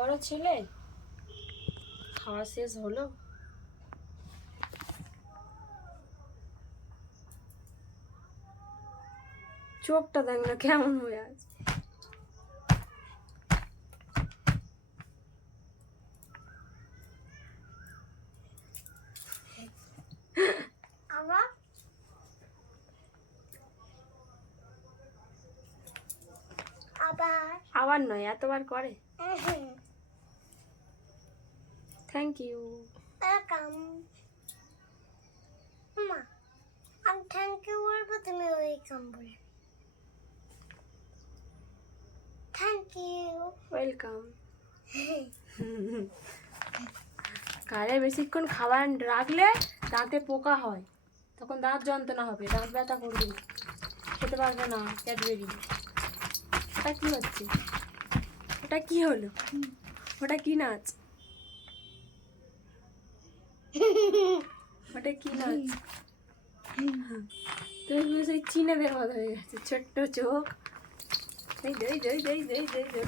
বড় ছেলে খাওয়া শেষ হলো? চোখটা দেখ না কেমন হয়ে আছে। আবার নয়, এতবার করে। Thank you. আমি থ্যাংক ইউ বলবো, তুমি ওয়েলকাম বলবে। Thank you. ওয়েলকাম। গালে বেশিক্ষণ খাবার রাখলে দাঁতে পোকা হয়, তখন দাঁত যন্ত্রণা হবে, দাঁত ব্যথা করবে, খেতে পারবে না ক্যাডবেরি। ওটা কি হচ্ছে? ওটা কি হলো? ওটা কি নাচ? ওটা কি নাচ? তুমি সেই চীনাদের মতো হয়ে গেছে, ছোট্ট চোখ। এই দই দই দই দই দই দই।